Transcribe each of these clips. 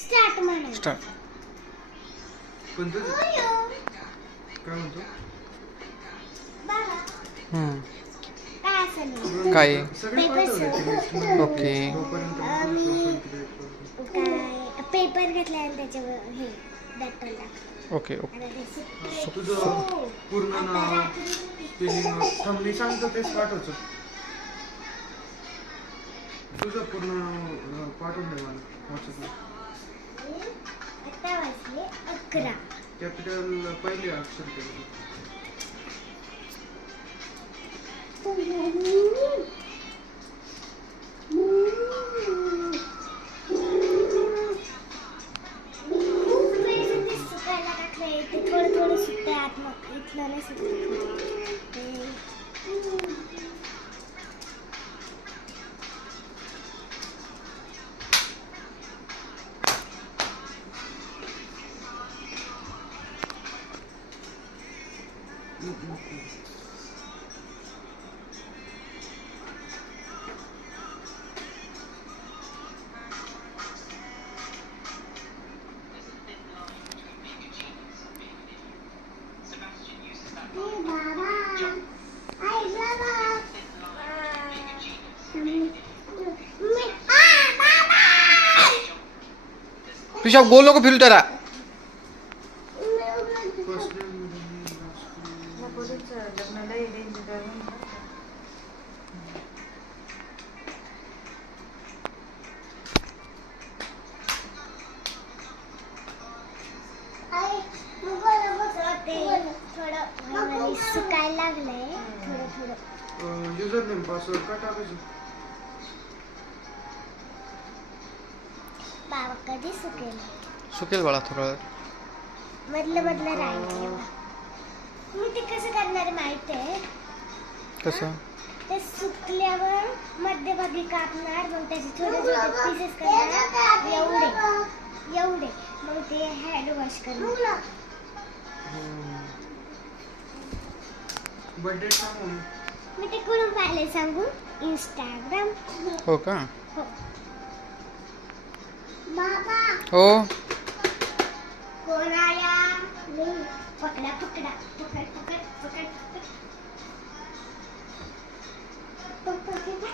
Start म्हणा. Start. पण तुझं काय म्हणतो? बाबा काय असेल काय सगळे पाठवले ते list मध्ये. ओके. तोपर्यंत काय पेपर घेतला आणि त्याच्यावर हे दट्टल टाकलं. Okay okay. आता ते सुकले. तुझं पूर्ण नाव स्पेलिंग थांब मी सांगतो तेच पाठवतो. तुझं पूर्ण नाव पाठवून दे मला व्हॉट्सअपला. आता वाजले 11. कॅपिटल पहिले अक्षर केलं. खूप वेळ ते सुकायला टाकलंय. ते थोडं थोडं सुकतंय आतमध्ये. इथलं नाही सुकत. ऋषभ गोल नको फिरू त्याला. फर्स्ट नेम थोडं सुकायला लागलंय. थोडं थोडं युजर नेम पासवर्ड काय टाकायचं? बाबा कधी सुकेल. सुकेल बाळा थोडं. मधलं मधलं राहील. मी ते कसं करणार आहे माहिती आहे. कसं ते सुकल्यावर मध्यभागी कापणार. मग त्याचे छोटे छोटे पीसेस करणार. एवढे एवढे. मग ते हँड वॉश करणार. बर्थडे सांग मग. मी ते कुठून पाहिले सांगू. इंस्टाग्राम. हो का. हो बाबा हो कोण आया. पकडा पकडा पकड पकड पकड पकड.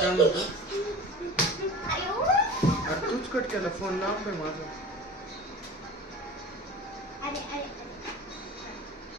काय म्हणतो? अरे तूच कट केला फोन लांब आहे माझा.